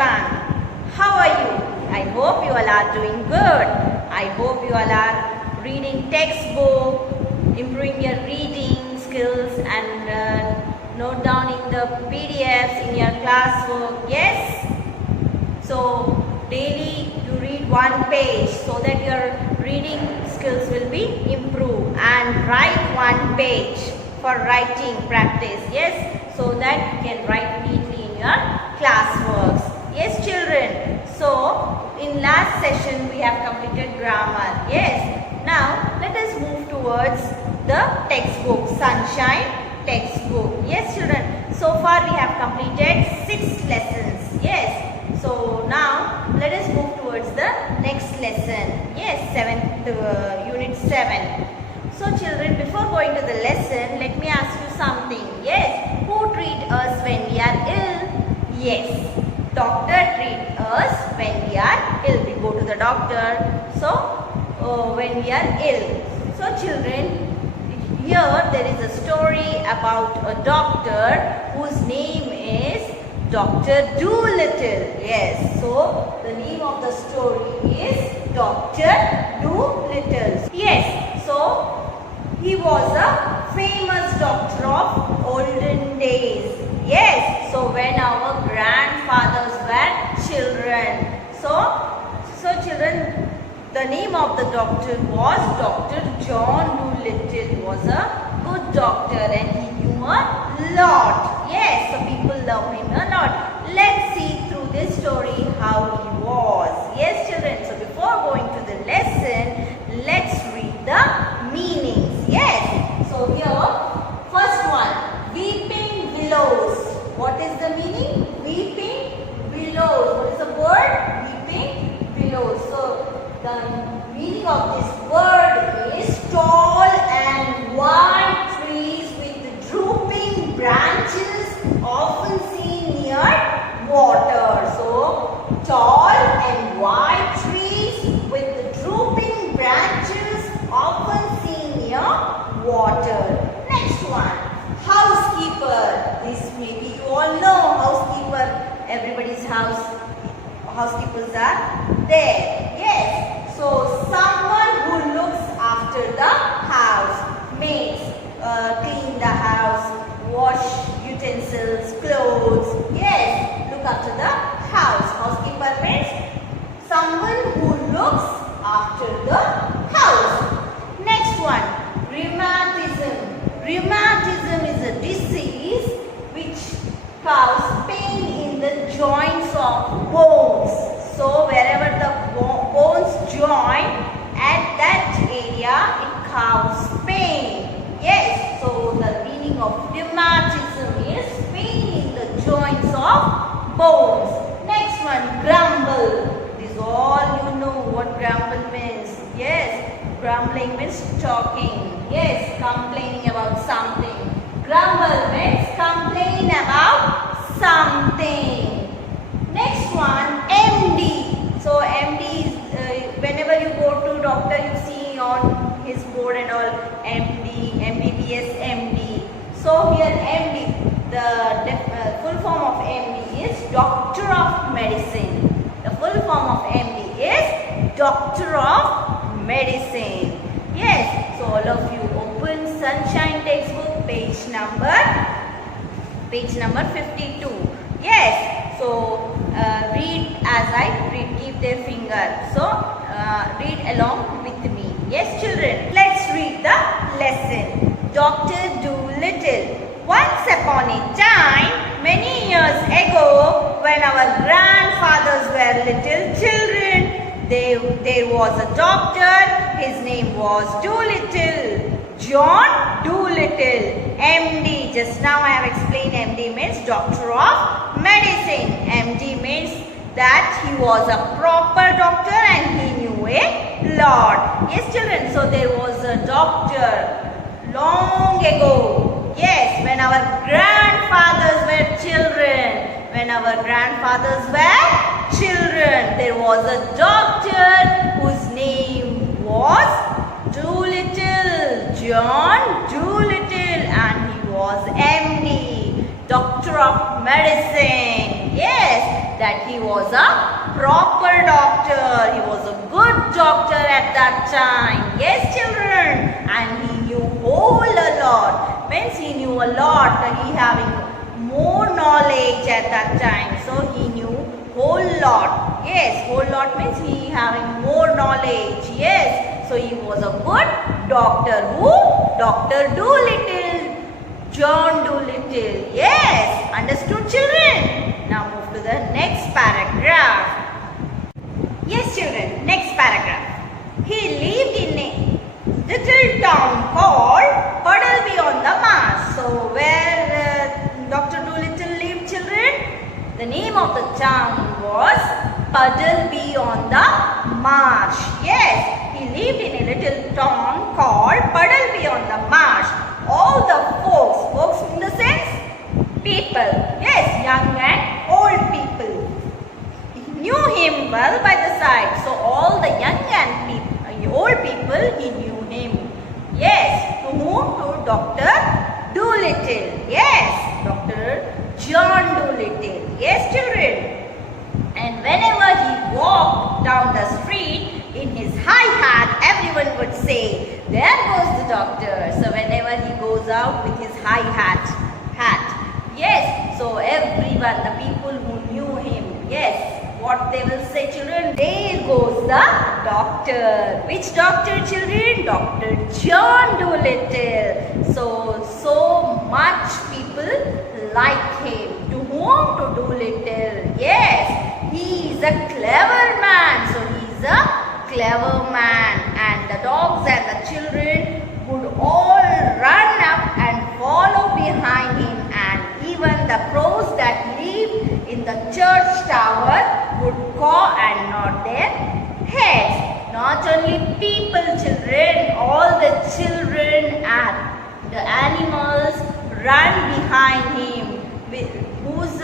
everyone. How are you? I hope you all are doing good. I hope you all are reading textbook, improving your reading skills and note downing the PDFs in your classwork. Yes? So daily you read one page so that your reading skills will be improved, and write one page for writing practice. Yes? So that you can write neatly in your classworks. Yes, children. So in last session we have completed grammar. Yes. Now let us move towards the textbook, Sunshine textbook. Yes, children. So far we have completed 6 lessons. Yes. So now let us move towards the next lesson. Yes, unit 7. So children, before going to the lesson, let me ask you something. Yes, who treat us when we are ill? Yes, doctor treat us when we are ill. We go to the doctor. So when we are ill. So children, here there is a story about a doctor whose name is Dr. Dolittle. Yes, so the name of the story is Dr. Dolittle. Yes, so he was a famous doctor of olden days. Yes, so when our grandfathers were children. So children, the name of the doctor was Dr. John Dolittle. Was a good doctor and he knew a lot. Yes, so people love him a lot. Let's see through this story how he was. Yes, children. So before going to the lesson, let's read the meanings. Yes. So here, first one, weeping willows. What is the meaning? Weeping willows. What is the word? Weeping willows. So the meaning of this word is tall and wide trees with drooping branches often seen near water. So tall and wide trees with drooping branches often seen near water. Next one, housekeeper. This maybe you all know housekeeper. Everybody's housekeepers are there. Yes. So someone who looks after the house, makes, clean the house, wash utensils, clothes. Yes, look after the house. Housekeeper means someone who looks after the house. Next one, rheumatism. Rheumatism is a disease which causes pain in the joints of bones. So wherever the bones join, at that area it causes pain. Yes, so the meaning of rheumatism is pain in the joints of bones. Next one, grumble. This all you know what grumble means. Yes, grumbling means talking. Yes, complaining about something. Grumble means complain about something. Next one, MD. So MD is whenever you go to doctor, you see on his board and all MD, MBBS, MD. So here MD, the full form of MD is Doctor of Medicine. The full form of MD is Doctor of Medicine. Yes, so all of you open Sunshine textbook, page number 52. Yes, so read as I read, keep their finger. So read along with me. Yes, children, let's read the lesson. Dr. Dolittle. Once upon a time, many years ago, when our grandfathers were little children, there was a doctor. His name was Dolittle. John Dolittle, MD. Just now I have explained MD means Doctor of Medicine. MD means that he was a proper doctor and he knew a lot. Yes, children. So there was a doctor long ago. Yes, when our grandfathers were children. When our grandfathers were children, there was a doctor whose name was Dolittle, John Dolittle, and he was MD, Doctor of Medicine. Yes, that he was a proper doctor. He was a good doctor at that time. Yes, children. And he knew whole a lot. Means he knew a lot. He having more knowledge at that time. So he knew whole lot. Yes, whole lot means he having more knowledge. Yes. So he was a good doctor. Who? Dr. Dolittle. John Dolittle. Yes. Understood, children? Now move to the next paragraph. Yes, children. Next paragraph. He lived in a little town called Puddleby on the Marsh. So where Dr. Dolittle lived, children? The name of the town was Puddleby on the Marsh. Yes, he lived in a little town called Puddleby on the Marsh. All the folks in the sense people, yes, young and old people, knew him well by the side. So all the young and old people, he knew him. Yes, to whom? To Dr. Dolittle. Yes, Dr. John Dolittle. Yes, children. And whenever he walked down the street in his high hat, everyone would say, "There goes the doctor." So whenever he goes out with his high hat. Yes, so everyone, the people who knew him, yes, what they will say, children? There goes the doctor. Which doctor, children? Dr. John Dolittle. So much people like him. To whom? To Dolittle. Yes, he is a clever man. So he is a clever man. And the dogs and the children would all run up and follow behind him. And even the crows that lived in the church tower would caw and nod their heads. Not only people, children, all the children and the animals run behind him. Who's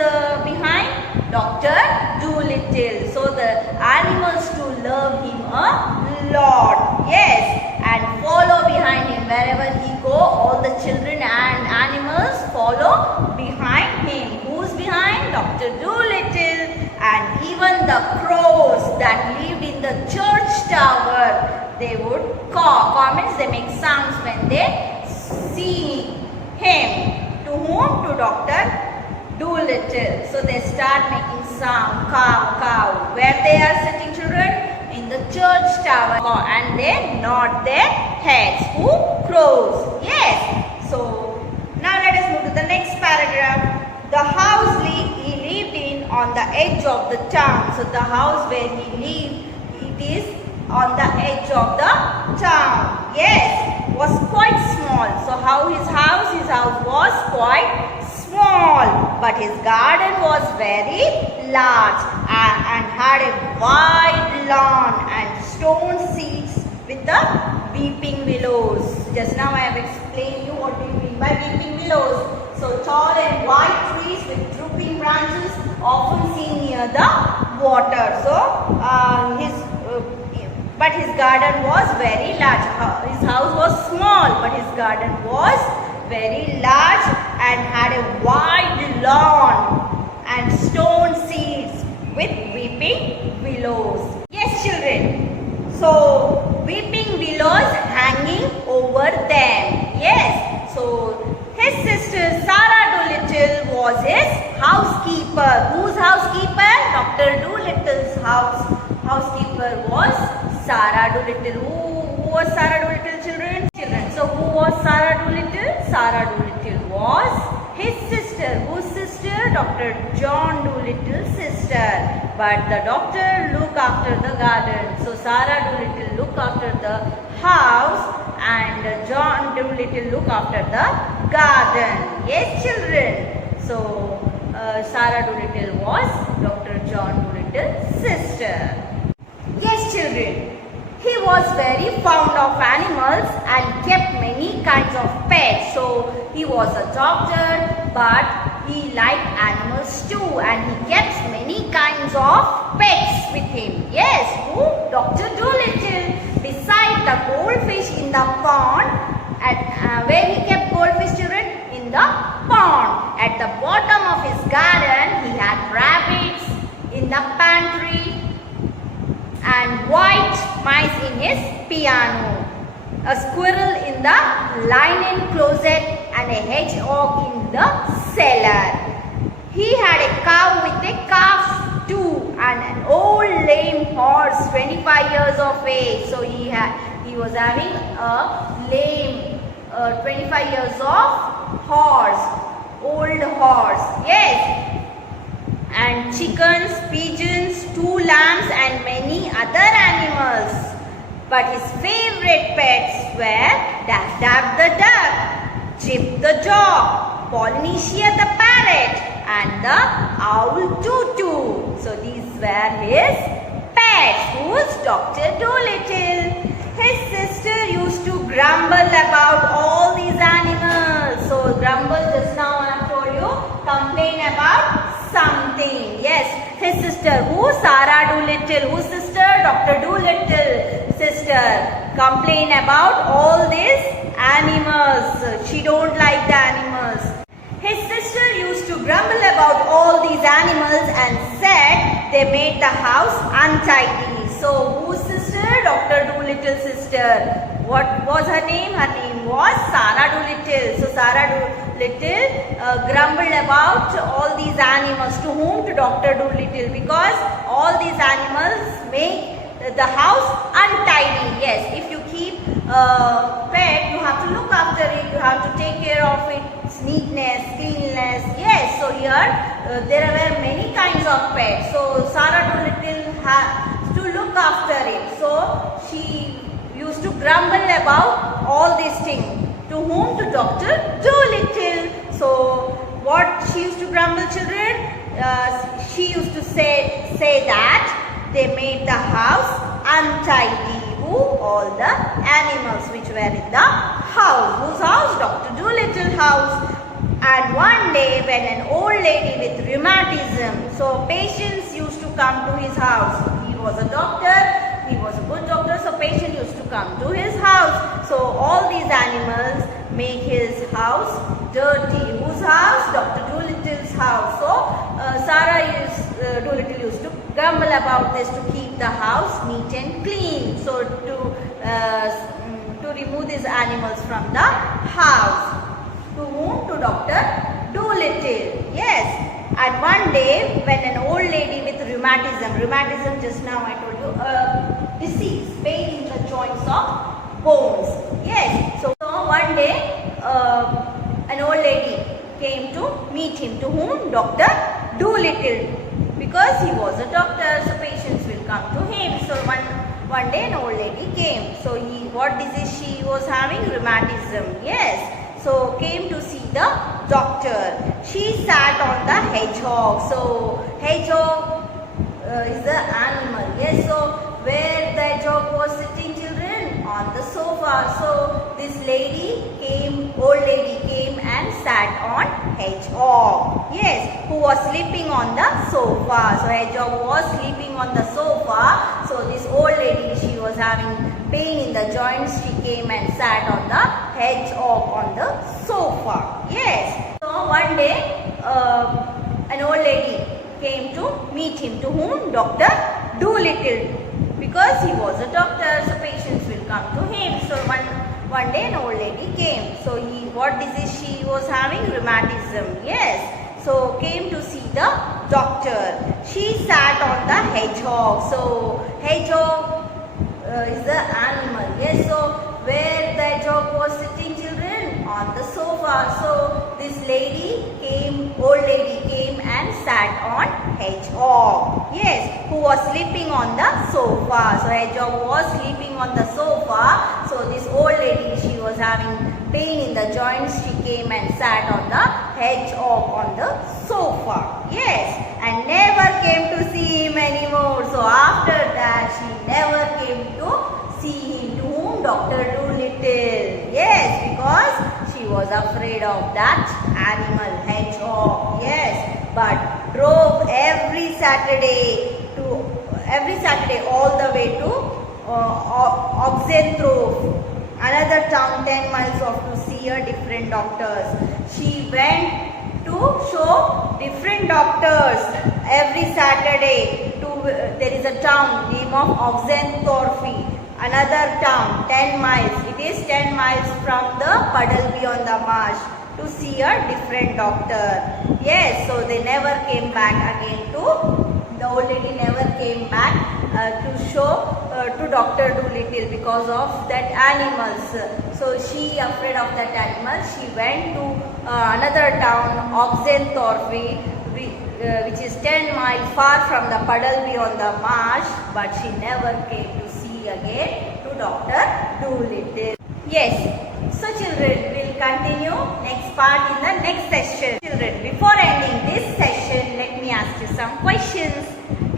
behind? Dr. Dolittle. So the animals too love him a lot. Yes, and follow behind him. Wherever he go, all the children and animals follow behind him. Who's behind? Dr. Dolittle. And even the crows that lived in the church tower, they would caw. Caw means they make sounds when they see him. To whom? To Dr. Dolittle. So they start making sound, cow, cow. Where they are sitting, children? In the church tower. And they nod their heads. Who? Crows. Yes. So now let us move to the next paragraph. The house he lived in on the edge of the town. So the house where he lived, it is on the edge of the town. Yes, was quite small. So how his house? His house was quite small, but his garden was very large and had a wide lawn and stone seats with the weeping willows. Just now I have explained you what do you mean by weeping willows. So tall and wide trees with drooping branches often seen near the water. So but his garden was very large. His house was small, but his garden was very large and had a wide lawn and stone seats with weeping willows. Yes, children. So weeping willows hanging over them. Yes. So his sister Sarah Dolittle was his housekeeper. Whose housekeeper? Dr. Dolittle's housekeeper was Sarah Dolittle. Who was Sarah Dolittle, children? So who was Sarah Dolittle? Sarah Dolittle was his sister. Whose sister? Dr. John Dolittle's sister. But the doctor looked after the garden. So Sarah Dolittle looked after the house and John Dolittle looked after the garden. Yes, children. So Sarah Dolittle was Dr. John Dolittle's sister. Yes, children. He was very fond of animals and kept many kinds of pets. So he was a doctor, but he liked animals too, and he kept many kinds of pets with him. Yes, who? Dr. Dolittle. Beside the goldfish in the pond, where he kept goldfish, children? In the pond. At the bottom of his garden, he had rabbits. in the pantry, and white mice in his piano, a squirrel in the linen closet, and a hedgehog in the cellar. He had a cow with a calf too, and an old lame horse 25 years of age. So he was having a lame 25 years of horse, old horse. Yes. And chickens, pigeons, 2 lambs, and many other animals. But his favorite pets were Dab Dab the duck, Chip the dog, Polynesia the parrot, and the owl Tutu. So these were his pets. Who's Dr. Dolittle? His sister used to grumble about all these animals. So grumble, just now I have told you, complain about something. Yes, his sister. Who? Sarah Dolittle. Whose sister? Dr. Dolittle sister. Complain about all these animals. She don't like the animals. His sister used to grumble about all these animals and said they made the house untidy. So whose sister? Dr. Dolittle's sister. What was her name? Her name was Sarah Dolittle. So Sarah Dolittle grumbled about all these animals. To whom? To Dr. Dolittle, because all these animals make the house untidy. Yes, if you keep a pet, you have to look after it, you have to take care of its neatness, cleanliness. Yes, so here there were many kinds of pets. So Sarah Dolittle has to look after it. So she used to grumble about all these things. To whom? To Dr. Dolittle. So what she used to grumble, children? She used to say that they made the house untidy. Who? All the animals which were in the house. Whose house? Dr. Dolittle's house. And one day when an old lady with rheumatism, so patients used to come to his house. He was a doctor, he was a good doctor, so patient used to come to his house. So all these animals make his house dirty. Whose house? Dr. Dolittle's house. So Dolittle used to grumble about this, to keep the house neat and clean. So to remove these animals from the house. To whom? To Dr. Dolittle. Yes. And one day when an old lady with rheumatism, just now I told you, disease, pain in the joints of bones. Yes. So one day an old lady came to meet him. To whom? Dr. Dolittle. Because he was a doctor, so patients will come to him. So one day an old lady came. So what disease she was having? Rheumatism. Yes. So came to see the doctor. She sat on the hedgehog. So hedgehog is the animal. Yes. So where the hedgehog was sitting, children? On the sofa. So this old lady came and sat on hedgehog. Yes. Who was sleeping on the sofa. So hedgehog was sleeping on the sofa. So this old lady, she was having pain in the joints. She came and sat on the hedgehog on the sofa. Yes. So one day an old lady came to meet him. To whom? Dr. Dolittle. Because he was a doctor, so patients will come to him. So one day an old lady came. So what disease she was having? Rheumatism. Yes. So came to see the doctor. She sat on the hedgehog. So hedgehog is the animal. Yes. So where the hedgehog was sitting, children? On the sofa. So this old lady came and sat on hedgehog. Yes. Who was sleeping on the sofa. So hedgehog was sleeping on the sofa. So this old lady, she was having pain in the joints. She came and sat on the hedgehog on the sofa. Yes. And never came to see him anymore. So after that, she never came to see him. To whom? Dr. Dolittle. Yes, because she was afraid of that animal, hedgehog. Yes. But drove every Saturday all the way to Oxengrove, another town 10 miles off, to see her different doctors. She went to show different doctors every Saturday there is a town name of Oxenthorpe, another town 10 miles. It is 10 miles from the Puddleby on the Marsh to see a different doctor. Yes, so they never came back again the old lady never came back to show to Dr. Dolittle because of that animals. So she, afraid of that animal, she went to another town, Oxenthorpe, which is 10 miles far from the Puddleby on the Marsh, but she never came to see again to Dr. Dolittle. Yes, so children, will continue next part in the next session. Children, before ending this session, let me ask you some questions.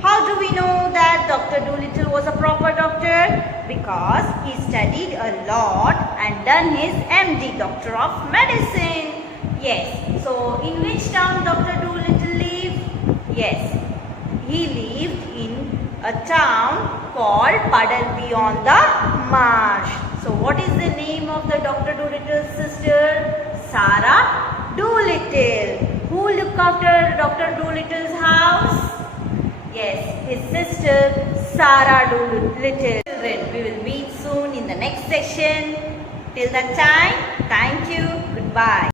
How do we know that Dr. Dolittle was a proper doctor? Because he studied a lot and done his MD, Doctor of Medicine. Yes, so in which town Dr. Dolittle lived? Yes, he lived in a town called Puddleby on the Marsh. So what is the name of the Dr. Dolittle's sister? Sarah Dolittle. Who looked after Dr. Dolittle's house? Yes, his sister Sarah Dolittle. Children, we will meet soon in the next session. Till that time, thank you. Goodbye.